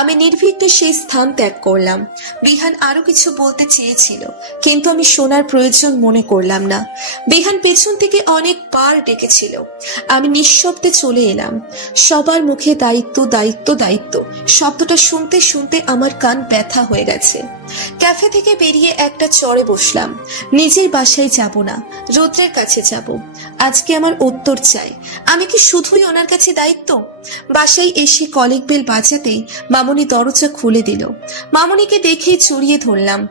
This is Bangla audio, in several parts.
আমি নির্বিঘ্নে সেই স্থান ত্যাগ করলাম। বিহান আরো কিছু বলতে চেয়েছিল, কিন্তু আমি শোনার প্রয়োজন মনে করলাম না। বিহান পেছন থেকে অনেকবার ডেকেছিল। আমি নিঃশব্দে চলে এলাম। সবার মুখে দায়িত্ব দায়িত্ব দায়িত্ব শব্দটা শুনতে শুনতে আমার কান ব্যথা হয়ে গেছে। ক্যাফে থেকে বেরিয়ে একটা চড়ে বসলাম। নিজের বাসায় যাব না, রুদ্রের কাছে যাব। আজকে আমার উত্তর চাই। আমি কি শুধুই ওনার কাছে দায়িত্ব? বাসায় এসে কলিং বেল বাজাতেই মামনি দরজা খুলে দিল। মামনিকে দেখেই জড়িয়ে ধরলাম।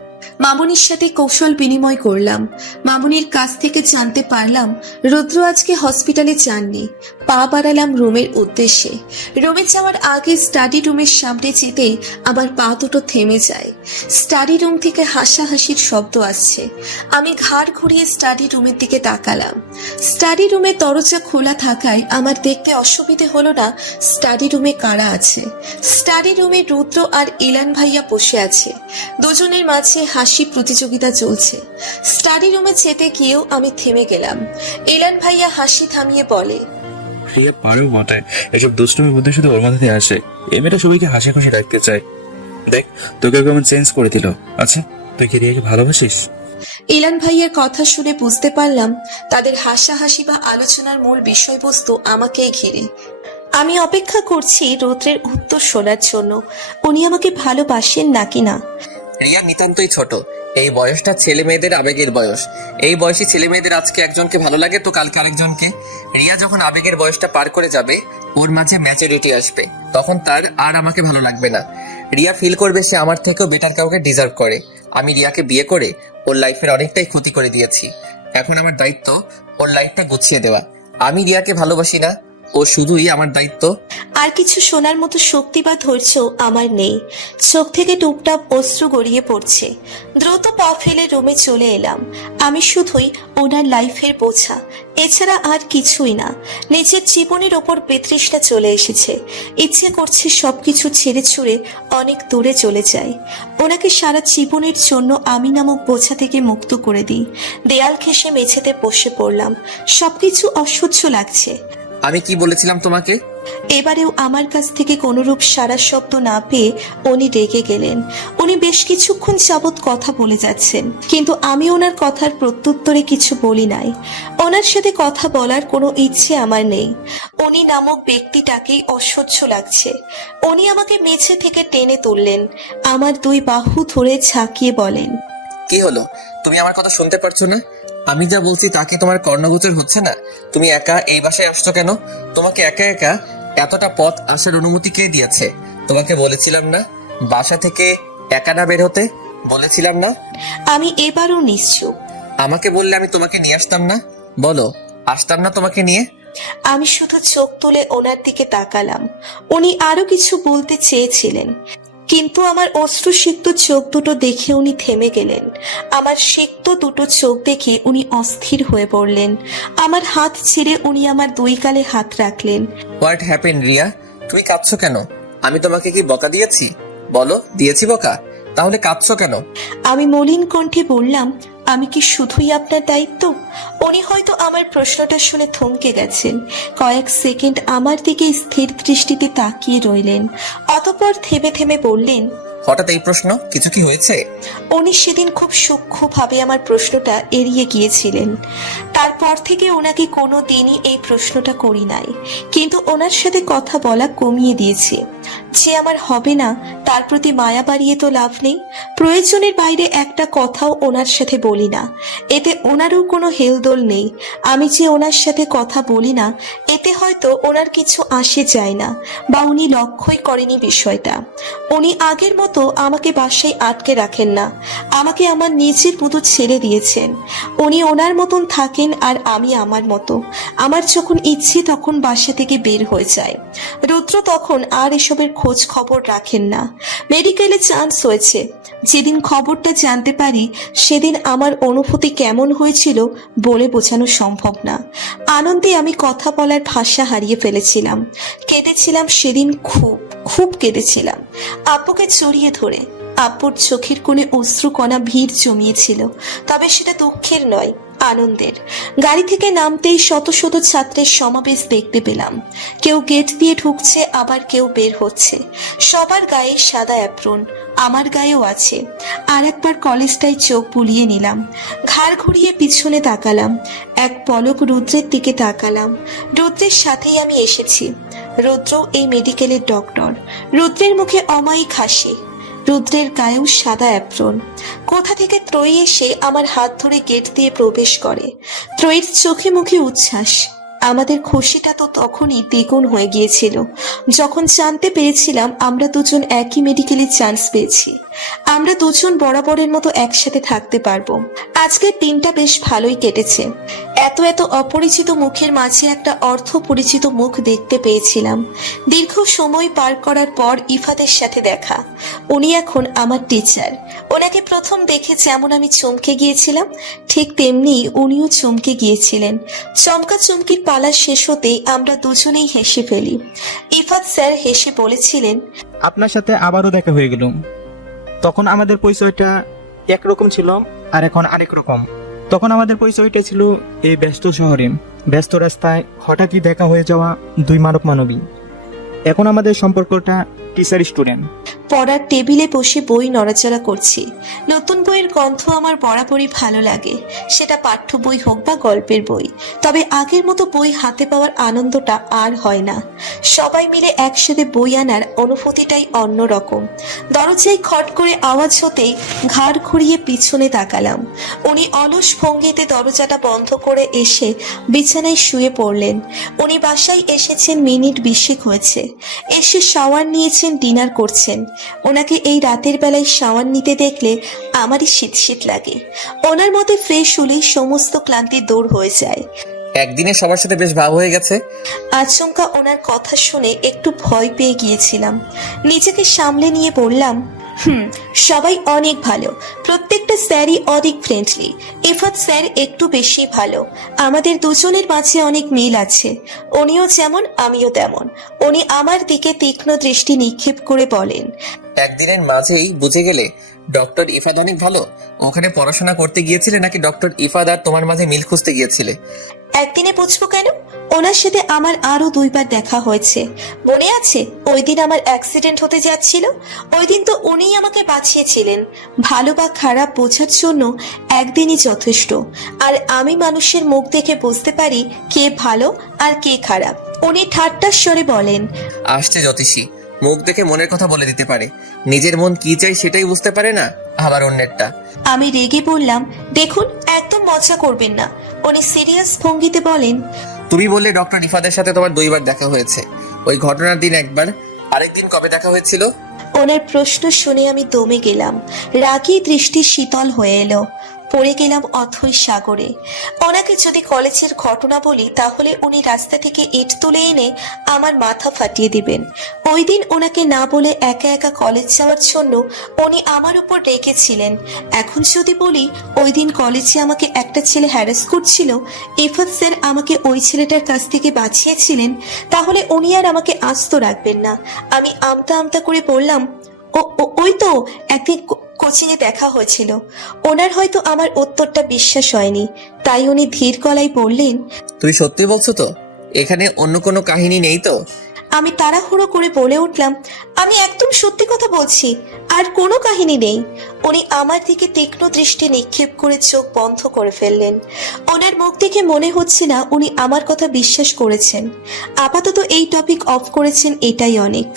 মামনির সাথে কৌশল বিনিময় করলাম। মামনির কাছ থেকে জানতে পারলাম রুদ্র আজকে হসপিটালে যাননি। পা বাড়ালাম রুমের উদ্দেশ্যে। রুমে যাওয়ার আগে স্টাডি রুমের সামনে যেতেই আমার পা দুটো থেমে যায়। স্টাডি রুম থেকে হাসাহাসির শব্দ আসছে। আমি ঘাড় ঘুরিয়ে স্টাডি রুমের দিকে তাকালাম। স্টাডি রুমের দরজা খোলা থাকায় আমার দেখতে অসুবিধে হলো না স্টাডি রুমে কারা আছে। স্টাডি রুমে রুদ্র আর ইলান ভাইয়া বসে আছে। দুজনের মাঝে হাসি প্রতিযোগিতা চলছে। স্টাডি রুমে যেতে গিয়েও আমি থেমে গেলাম। ইলান ভাইয়া হাসি থামিয়ে বলে, রিয়া পারেও বটে, এসব দুষ্টুমির মধ্যে শুধু ওর মধ্যে আসে। এই মেয়েটা সবাইকে হাসি খুশি রাখতে চায়। দেখ, তোকে কেমন চেঞ্জ করে দিল। আচ্ছা, তুই কি রিয়াকে ভালোবাসিস? ইলান ভাইয়ের কথা শুনে বুঝতে পারলাম তাদের হাসাহাসি বা আলোচনার মূল বিষয়বস্তু আমাকেই ঘিরে। আমি অপেক্ষা করছি রৌদ্রের উত্তর শোনার জন্য। উনি আমাকে ভালোবাসেন নাকি না। রিয়া নিতান্তই ছোট। এই বয়সটা ছেলে মেয়েদের আবেগের বয়স। এই বয়সী ছেলে মেয়েদের আজকে একজনকে ভালো লাগে তো কালকে আরেকজনকে। রিয়া যখন আবেগের বয়সটা পার করে যাবে, ওর মাঝে ম্যাচুরিটি আসবে, তখন তার আর আমাকে ভালো লাগবে না। রিয়া ফিল করবে সে আমার থেকেও বেটার কাউকে ডিজার্ভ করে। আমি রিয়াকে বিয়ে করে ওর লাইফের অনেকটাই ক্ষতি করে দিয়েছি। এখন আমার দায়িত্ব ওর লাইফটা গুছিয়ে দেওয়া। আমি রিয়াকে ভালোবাসি না, ও শুধুই আমার দায়িত্ব। আর কিছু শোনার মতো শক্তি বা ধৈর্য আমার নেই। চোখ থেকে টুপটাপ অশ্রু গড়িয়ে পড়ছে। দ্রুত পা ফেলে রুমে চলে এলাম। আমি শুধুই ওনার লাইফের বোঝা, এছাড়া আর কিছুই না। নিজের জীবনের ওপর বিতৃষ্ণা চলে এসেছে। ইচ্ছে করছে সবকিছু ছেড়ে ছুড়ে অনেক দূরে চলে যাই। ওনাকে সারা জীবনের জন্য আমি নামক বোঝা থেকে মুক্ত করে দিই। দেয়াল ঘেঁষে মেঝেতে বসে পড়লাম। সবকিছু অসহ্য লাগছে। আমি কি বলেছিলাম তোমাকে? এবারেও আমার কাছ থেকে কোনরূপ সারা শব্দ না পেয়ে উনি রেগে গেলেন। উনি বেশ কিছুক্ষণ যাবৎ কথা বলে যাচ্ছেন, কিন্তু আমি ওনার কথার প্রত্যুত্তরে কিছু বলি নাই। ওনার সাথে কথা বলার কোনো ইচ্ছে আমার নেই। উনি নামক ব্যক্তিটাকেই অসহ্য লাগছে। উনি আমাকে মেঝে থেকে টেনে তুললেন, আমার দুই বাহু ধরে ঝাঁকিয়ে বলেন, কি হলো? তুমি আমার কথা শুনতে পারছো না? আমি যা বলছি তা কি তোমার কর্ণগোচর হচ্ছে না? তুমি একা এই বাসায় আসছো কেন? তোমাকে একা একা এতটা পথ আসার অনুমতি কে দিয়েছে? তোমাকে বলেছিলাম না বাসা থেকে একা না বের হতে? বলেছিলাম না? আমি এবারও নিশ্চুপ। আমাকে বললে আমি তোমাকে নিয়ে আসতাম না? বলো, আসতাম না তোমাকে নিয়ে? আমি শুধু চোখ তুলে ওনার দিকে তাকালাম। উনি আরো কিছু বলতে চেয়েছিলেন, কিন্তু আমার অশ্রুসিক্ত চোখ দুটো দেখে উনি থেমে গেলেন। আমার সিক্ত দুটো চোখ দেখে উনি অস্থির হয়ে পড়লেন। আমার হাত ছেড়ে উনি আমার দুই গালে হাত রাখলেন। What happen Riya? তুমি কাঁদছো কেন? আমি তোমাকে কি বকা দিয়েছি? বলো, দিয়েছি বকা? তাহলে কাঁদছো কেন? আমি মলিন কণ্ঠে বললাম, আমি কি শুধুই আপনার দায়িত্ব? উনি হয়তো আমার প্রশ্নটা শুনে থমকে গেছেন। কয়েক সেকেন্ড আমার দিকে স্থির দৃষ্টিতে তাকিয়ে রইলেন। অতঃপর থেমে থেমে বললেন, হঠাৎ এই প্রশ্ন? কিছু কি হয়েছে? উনি সেদিন খুব সূক্ষ্মভাবে আমার প্রশ্নটা এড়িয়ে গিয়েছিলেন। তারপর থেকে ওনাকে কোনো দিনই এই প্রশ্নটা করি নাই, কিন্তু ওনার সাথে কথা বলা কমিয়ে দিয়েছি। যে আমার হবে না তার প্রতি মায়া বাড়িয়ে তো লাভ নেই। প্রয়োজনের বাইরে একটা কথাও ওনার সাথে বলি না, এতে ওনারও কোনো হেলদোল নেই। আমি যে ওনার সাথে কথা বলি না, এতে হয়তো ওনার কিছু আসে যায় না, বা উনি লক্ষ্যই করেনি বিষয়টা। উনি আগের মতো আমাকে বাসায় আটকে রাখেন না, আমাকে আমার নিজের মতো ছেড়ে দিয়েছেন। উনি ওনার মতন থাকেন আর আমি আমার মতো। আমার যখন ইচ্ছে তখন বাসা থেকে বের হয়ে যায়। রুদ্র তখন আর এসবের খোঁজ খবর রাখেন না। মেডিকেলে চান্স হয়েছে। যেদিন খবরটা জানতে পারি সেদিন আমার অনুভূতি কেমন হয়েছিল বলে বোঝানো সম্ভব না। আনন্দে আমি কথা বলার ভাষা হারিয়ে ফেলেছিলাম। কেঁদেছিলাম সেদিন, খুব খুব কেঁদেছিলাম আব্বুকে জড়িয়ে ধরে। আব্বুর চোখের কোণে অশ্রুকণা ভিড় জমিয়েছিল, তবে সেটা দুঃখের নয়, আনন্দের। গাড়ি থেকে নামতেই শত শত ছাত্রের সমাবেশ দেখতে পেলাম। কেউ গেট দিয়ে ঢুকছে, আবার কেউ বের হচ্ছে। সবার গায়ে সাদা অ্যাপ্রন, আমার গায়েও আছে। আর একবার কলেজটায় চোখ বুলিয়ে নিলাম, ঘাড় ঘুরিয়ে পিছনে তাকালাম, এক পলক রুদ্রের দিকে তাকালাম। রুদ্রের সাথেই আমি এসেছি। রুদ্র এই মেডিকেলের ডক্টর। রুদ্রের মুখে অমায়িক হাসি, রুদ্রের গায়েও সাদা অ্যাপ্রন। কোথা থেকে ত্রয়ী এসে আমার হাত ধরে গেট দিয়ে প্রবেশ করে। ত্রয়ীর চোখে মুখে উচ্ছ্বাস। আমাদের খুশিটা তো তখনই দ্বিগুণ হয়ে গিয়েছিল যখন জানতে পেরেছিলাম আমরা দুজন একই মেডিকেলে চান্স পেয়েছি। আমরা দুজন বরাবরের মতো একসাথে থাকতে পারবো। আজকের দিনটা বেশ ভালোই কেটেছে। এত এত অপরিচিত মুখের মাঝে একটা অর্থ পরিচিত মুখ দেখতে পেয়েছিলাম। দীর্ঘ সময় পার করার পর ইফাদের সাথে দেখা। উনি এখন আমার টিচার। ওনাকে প্রথম দেখে যেমন আমি চমকে গিয়েছিলাম, ঠিক তেমনি উনিও চমকে গিয়েছিলেন। চমকা চমকির পালা শেষ হতেই আমরা দুজনেই হেসে ফেলি। ইফাত স্যার হেসে বলেছিলেন, আপনার সাথে আবারও দেখা হয়ে গেল। তখন আমাদের পরিচয়টা একরকম ছিল, আর এখন আরেক রকম। তখন আমাদের পরিচয়টা ছিল এই ব্যস্ত শহরে, ব্যস্ত রাস্তায় হঠাৎই দেখা হয়ে যাওয়া দুই মানব মানবী। এখন আমাদের সম্পর্কটা টিচার স্টুডেন্ট। পড়ার টেবিলে বসে বই নড়াচড়া করছি। নতুন বইয়ের গন্ধ আমার বরাবরই ভালো লাগে, সেটা পাঠ্য বই হোক বা গল্পের বই। তবে আগের মতো বই হাতে পাওয়ার আনন্দটা আর হয় না। সবাই মিলে একসাথে বই আনার অনুভূতিটাই অন্যরকম। দরজায় খট করে আওয়াজ হতেই ঘাড় ঘুরিয়ে পিছনে তাকালাম। উনি অলস ভঙ্গিতে দরজাটা বন্ধ করে এসে বিছানায় শুয়ে পড়লেন। উনি বাসায় এসেছেন মিনিট 20 হয়েছে। এসে শাওয়ার নিয়েছেন, ডিনার করছেন। ওনাকে এই রাতের বেলায় শাওয়ার নিতে দেখলে আমারই শীত শীত লাগে। ওনার মতো ফ্রেশ হলেই সমস্ত ক্লান্তি দূর হয়ে যায়। একদিনে সবার সাথে বেশ ভাব হয়ে গেছে। আচমকা ওনার কথা শুনে একটু ভয় পেয়ে গিয়েছিলাম। নিজেকে সামলে নিয়ে বললাম, সবাই অনেক ভালো। প্রত্যেকটা স্যারই অনেক ফ্রেন্ডলি। ইফাত স্যার একটু বেশি ভালো। আমাদের দুজনের মাঝে অনেক মিল আছে। উনিও যেমন আমিও তেমন। উনি আমার দিকে তীক্ষ্ণ দৃষ্টি নিক্ষেপ করে বলেন, একদিনের মাঝেই বুঝে গেলে ডক্টর ইফাদ অনেক ভালো। ওখানে পড়াশোনা করতে গিয়েছিলে নাকি ডক্টর ইফাদ আর তোমার মাঝে মিল খুঁজতে গিয়েছিলে? একদিনে বুঝবো কেন? ওনার সাথে আমার আরো 2 বার দেখা হয়েছে। মনে আছে ওই দিন আমার অ্যাক্সিডেন্ট হতে যাচ্ছিল? ওই দিন তো উনিই আমাকে বাঁচিয়েছিলেন। ভালো বা খারাপ বোঝার জন্য একদিনই যথেষ্ট। আর আমি মানুষের মুখ দেখে বুঝতে পারি কে ভালো আর কে খারাপ। উনি ঠাট্টার স্বরে বলেন, আসছে জ্যোতিষী, মুখ দেখে মনের কথা বলে দিতে পারে। নিজের মন কি চাই সেটাই বুঝতে পারে না, আবার অন্যেরটা। আমি রেগে বললাম, দেখুন একদম মজা করবেন না। উনি সিরিয়াস ভঙ্গিতে বলেন, তুমি বললে ডক্টর ইফাদের সাথে তোমার 2 বার দেখা হয়েছে। ওই ঘটনার দিন একবার, আরেকদিন কবে দেখা হয়েছিল? ওনার প্রশ্ন শুনে আমি দমে গেলাম। রাগী দৃষ্টি শীতল হয়ে এলো। পড়ে গেলাম অথৈ সাগরে। ওনাকে যদি কলেজের ঘটনা বলি তাহলে উনি রাস্তা থেকে ইট তুলে এনে আমার মাথা ফাটিয়ে দিবেন। ওই দিন ওনাকে না বলে একা একা কলেজ যাওয়ার জন্য উনি আমার উপর রেগেছিলেন। এখন যদি বলি ওই দিন কলেজে আমাকে একটা ছেলে হ্যারাস করছিল, ইফাত স্যার আমাকে ওই ছেলেটার কাছ থেকে বাঁচিয়েছিলেন, তাহলে উনি আর আমাকে আস্ত রাখবেন না। আমি আমতা আমতা করে বললাম, ওই তো একদিন কোচিং এ দেখা হয়েছিল। ওনার হয়তো আমার উত্তরটা বিশ্বাস হয়নি, তাই উনি ধীর গলায় বললেন, তুমি সত্যি বলছো তো? এখানে অন্য কোনো কাহিনী নেই তো? আমি তাড়াহুড়ো করে বলে উঠলাম, আমি একদম সত্যি কথা বলছি, আর কোনো কাহিনী নেই। উনি আমার দিকে তীক্ষ্ণ দৃষ্টি নিক্ষেপ করে চোখ বন্ধ করে ফেললেন। ওনার মুখ দেখে মনে হচ্ছে না উনি আমার কথা বিশ্বাস করেছেন। আপাতত এই টপিক অফ করেছেন, এটাই অনেক।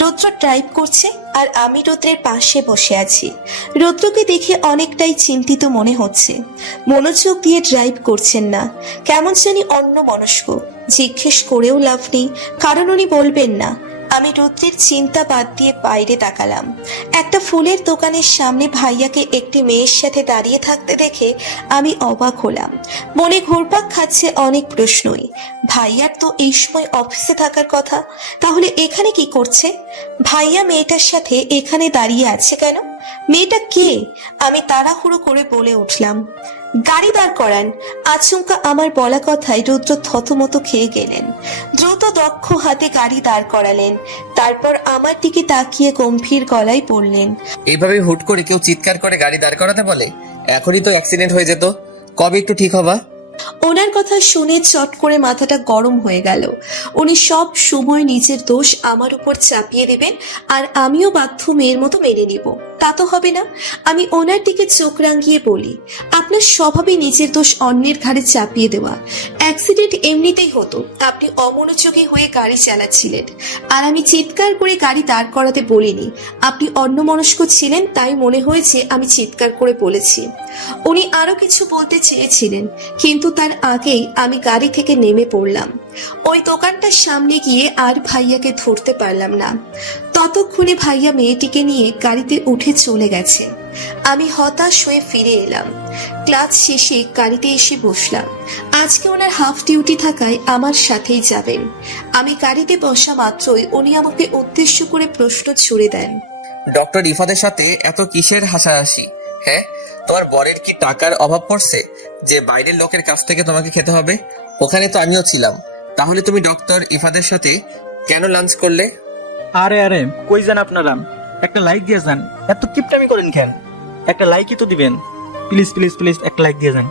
রুদ্র ড্রাইভ করছে আর আমি রুদ্রের পাশে বসে আছি। রুদ্রকে দেখে অনেকটাই চিন্তিত মনে হচ্ছে। মনোযোগ দিয়ে ড্রাইভ করছেন না, কেমন জানি অন্যমনস্ক। জিজ্ঞেস করেও লাভ নেই, কারণ উনি বলবেন না। আমি রুদ্রের চিন্তা বাদ দিয়ে বাইরে তাকালাম। একটা ফুলের দোকানের সামনে ভাইয়াকে একটি মেয়ের সাথে দাঁড়িয়ে থাকতে দেখে আমি অবাক হলাম। মনে ঘুরপাক খাচ্ছে অনেক প্রশ্নই। ভাইয়ার তো এই সময় অফিসে থাকার কথা, তাহলে এখানে কি করছে? ভাইয়া মেয়েটার সাথে এখানে দাঁড়িয়ে আছে কেন? মেয়েটা কে? আমি তাড়াহুড়ো করে বলে উঠলাম, গাড়ি দাঁড় করান। আচমকা আমার বলা কথায় রুদ্র থতমত খেয়ে গেলেন। দ্রুত দক্ষ হাতে গাড়ি দাঁড় করালেন। তারপর আমার দিকে তাকিয়ে গম্ভীর গলায় বললেন, এইভাবে হুট করে কেউ চিৎকার করে গাড়ি দাঁড় করাতে বলে? এখনই তো অ্যাক্সিডেন্ট হয়ে যেত। কবে একটু ঠিক হবা? ওনার কথা শুনে চট করে মাথাটা গরম হয়ে গেল। উনি সব সময় নিজের দোষ আমার উপর চাপিয়ে দেবেন আর আমিও বাধ্য মেয়ের মতো মেনে নিব। তা তো হবে না। আমি ওনার দিকে চোখ রাঙিয়ে বলি, আপনার স্বভাবই নিজের দোষ অন্যের ঘাড়ে চাপিয়ে দেওয়া। অ্যাক্সিডেন্ট এমনিতেই হতো, আপনি অমনোযোগী হয়ে গাড়ি চালাচ্ছিলেন আর আমি চিৎকার করে গাড়ি দাঁড় করাতে বলিনি। আপনি অন্যমনস্ক ছিলেন, তাই মনে হয়েছে আমি চিৎকার করে বলেছি। উনি আরো কিছু বলতে চেয়েছিলেন, কিন্তু তার আগেই আমি গাড়ি থেকে নেমে পড়লাম। ওই দোকানটার সামনে গিয়ে আর ভাইয়াকে ধরতে পারলাম না। ততক্ষণে ভাইয়া মেয়েটিকে নিয়ে গাড়িতে উঠে চলে গেছে। আমি হতাশ হয়ে ফিরে এলাম। ক্লাস শেষে গাড়িতে এসে বসলাম। আজকে ওনার হাফ ডিউটি থাকায় আমার সাথেই যাবেন। আমি গাড়িতে বসা মাত্রই উনি আমাকে উদ্দেশ্য করে প্রশ্ন ছুড়ে দেন। ডক্টর ইফাদের সাথে এত কিসের হাসাহাসি? হ্যাঁ, তোমার বরের কি টাকার অভাব পড়ছে যে বাইরের লোকের কাছ থেকে তোমাকে খেতে হবে? ওখানে তো আমিও ছিলাম। তাহলে তুমি ডক্টর ইফাদের সাথে কেন লাঞ্চ করলে? আরে আরে, কই যান আপনারা? একটা লাইক দিয়ে যান। এত কিপটামি করেন কেন? একটা লাইকই তো দিবেন। প্লিজ প্লিজ প্লিজ একটা লাইক দিয়ে যান।